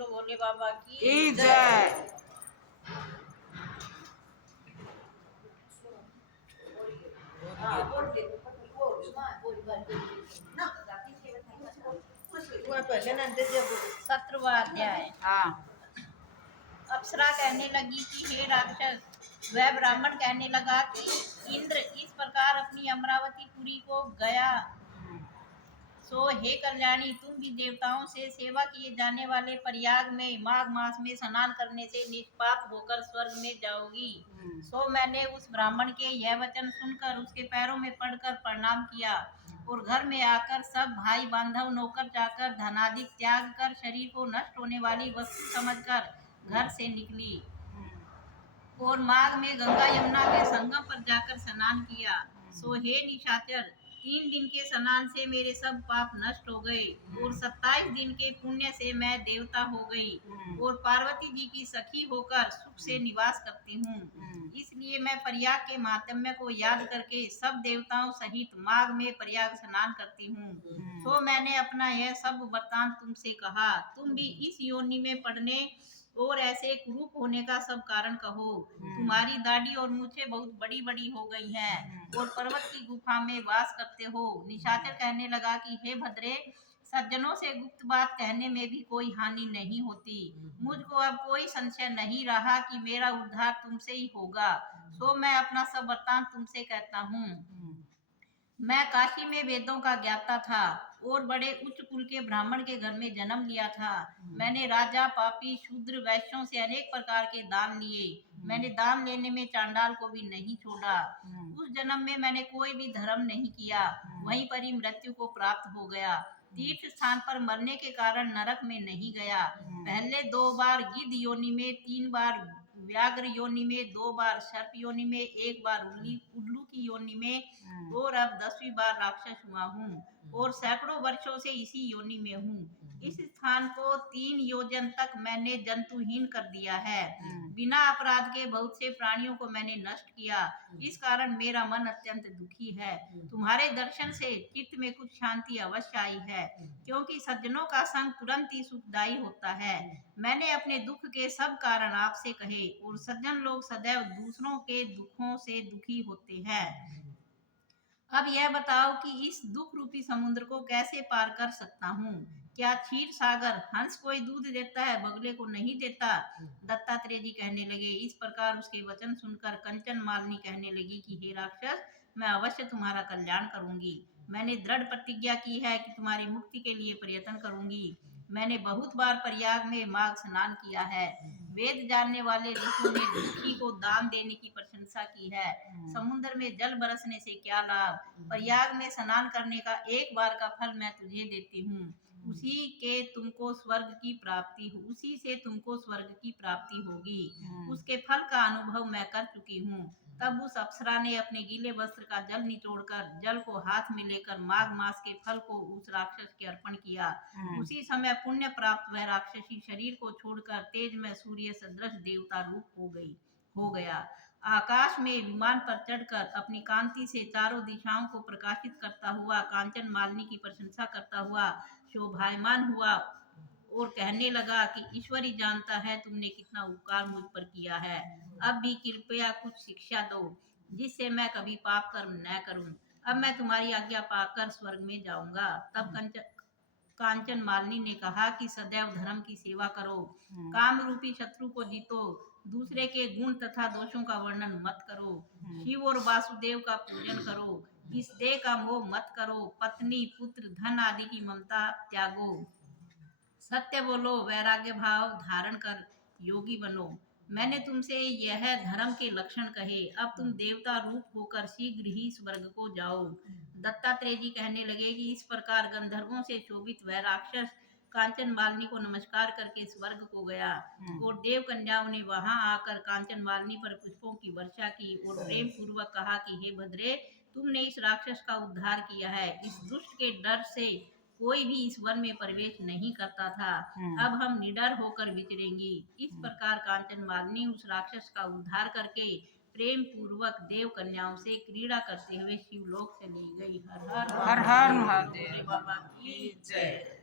बोलो भोले बाबा की की जय। सत्रहवां अध्याय। हाँ। अप्सरा कहने लगी कि हे राक्षस, वह ब्राह्मण कहने लगा कि इंद्र इस प्रकार अपनी अमरावती पुरी को गया। सो हे कल्याणी, तुम भी देवताओं से सेवा किए जाने वाले प्रयाग में माघ मास में स्नान करने से निष्पाप होकर स्वर्ग में जाओगी। सो मैंने उस ब्राह्मण के यह वचन सुनकर उसके पैरों में पड़कर प्रणाम किया और घर में आकर सब भाई बांधव नौकर चाकर धनादि त्याग कर शरीर को नष्ट होने वाली वस्तु समझकर घर से निकली और माघ में गंगा यमुना के संगम पर जाकर स्नान किया। सो हे निशाचर, 3 दिन के स्नान से मेरे सब पाप नष्ट हो गए और 27 दिन के पुण्य से मैं देवता हो गई और पार्वती जी की सखी होकर सुख से निवास करती हूँ। इसलिए मैं प्रयाग के महात्म्य को याद करके सब देवताओं सहित माघ में प्रयाग स्नान करती हूँ। तो मैंने अपना यह सब वृतांत तुमसे कहा। तुम भी इस योनि में पढ़ने और ऐसे कुरूप होने का सब कारण कहो। तुम्हारी दाढ़ी और मूछें बहुत बड़ी बड़ी हो गई हैं और पर्वत की गुफा में वास करते हो। निशाचर कहने लगा कि हे भद्रे, सज्जनों से गुप्त बात कहने में भी कोई हानि नहीं होती। मुझको अब कोई संशय नहीं रहा कि मेरा उद्धार तुमसे ही होगा। सो मैं अपना सब वृतांत तुमसे कहता हूँ। मैं काशी में वेदों का ज्ञाता था और बड़े उच्च कुल के ब्राह्मण के घर में जन्म लिया था। मैंने राजा पापी शूद्र वैश्यों से अनेक प्रकार के दान लिए। मैंने दान लेने में चांडाल को भी नहीं छोड़ा। उस जन्म में मैंने कोई भी धर्म नहीं किया, वहीं पर ही मृत्यु को प्राप्त हो गया। तीर्थ स्थान पर मरने के कारण नरक में नहीं गया। पहले 2 बार गिद्ध योनि में, 3 बार व्याघ्र योनि में, 2 बार सर्प योनि में, 1 बार उल्लू की योनि में और अब 10वीं बार राक्षस हुआ हूँ और सैकड़ों वर्षों से इसी योनि में हूँ। इस स्थान को 3 योजन तक मैंने जंतुहीन कर दिया है। बिना अपराध के बहुत से प्राणियों को मैंने नष्ट किया। इस कारण मेरा मन अत्यंत दुखी है। तुम्हारे दर्शन से चित्त में कुछ शांति अवश्य आई है, क्योंकि सज्जनों का संग तुरंत ही सुखदायी होता है। मैंने अपने दुख के सब कारण आपसे कहे और सज्जन लोग सदैव दूसरों के दुखों से दुखी होते हैं। अब यह बताओ कि इस दुख रूपी समुद्र को कैसे पार कर सकता हूँ। क्या क्षीर सागर हंस कोई दूध देता है, बगले को नहीं देता? दत्तात्रेय जी कहने लगे। इस प्रकार उसके वचन सुनकर कंचन मालिनी कहने लगी कि हे राक्षस, मैं अवश्य तुम्हारा कल्याण करूंगी। मैंने दृढ़ प्रतिज्ञा की है कि तुम्हारी मुक्ति के लिए प्रयत्न करूंगी। मैंने बहुत बार प्रयाग में माघ स्नान किया है। वेद जानने वाले ऋषियों ने दुखी को दान देने की प्रशंसा की है। समुद्र में जल बरसने से क्या लाभ? प्रयाग में स्नान करने का 1 बार का फल मैं तुझे देती हूँ। उसी से तुमको स्वर्ग की प्राप्ति होगी। उसके फल का अनुभव मैं कर चुकी हूँ। तब उस अप्सरा ने अपने गीले वस्त्र का जल निचोड़कर जल को हाथ में लेकर माघ मास के फल को उस राक्षस के अर्पण किया। उसी समय पुण्य प्राप्त वह राक्षसी शरीर को छोड़कर तेज में सूर्य सदृश देवता रूप हो गया। आकाश में विमान पर चढ़कर अपनी कांति से चारों दिशाओं को प्रकाशित करता हुआ कांचन मालिनी की प्रशंसा करता हुआ शोभायमान हुआ और कहने लगा कि ईश्वर ही जानता है तुमने कितना उपकार मुझ पर किया है। अब भी कृपया कुछ शिक्षा दो, जिससे मैं कभी पाप कर्म न करूं। अब मैं तुम्हारी आज्ञा पाकर स्वर्ग में जाऊंगा। तब कांचन मालिनी ने कहा कि सदैव धर्म की सेवा करो, काम रूपी शत्रु को जीतो, दूसरे के गुण तथा दोषों का वर्णन मत करो, शिव और वासुदेव का पूजन करो, इस देह का मोह मत करो, पत्नी पुत्र धन आदि की ममता त्यागो, सत्य बोलो, वैराग्य भाव धारण कर योगी बनो। मैंने तुमसे यह धर्म के लक्षण कहे। अब तुम देवता रूप होकर शीघ्र ही स्वर्ग को जाओ। दत्तात्रेय जी कहने लगे कि इस प्रकार गंधर्वों से शोभित वह राक्षस कांचन मालिनी को नमस्कार करके स्वर्ग को गया और देव कन्याओं ने वहां आकर कांचन मालिनी पर पुष्पों की वर्षा की और प्रेम पूर्वक कहा कि हे भद्रे, तुमने इस राक्षस का उद्धार किया है। इस दुष्ट के डर से कोई भी इस वन में प्रवेश नहीं करता था। अब हम निडर होकर विचरेंगी। इस प्रकार कांचन मालिनी उस राक्षस का उद्धार करके प्रेम पूर्वक देव कन्याओं से क्रीड़ा करते हुए शिवलोक चली गई। हर हर हर हर महादेव बाबा की जय।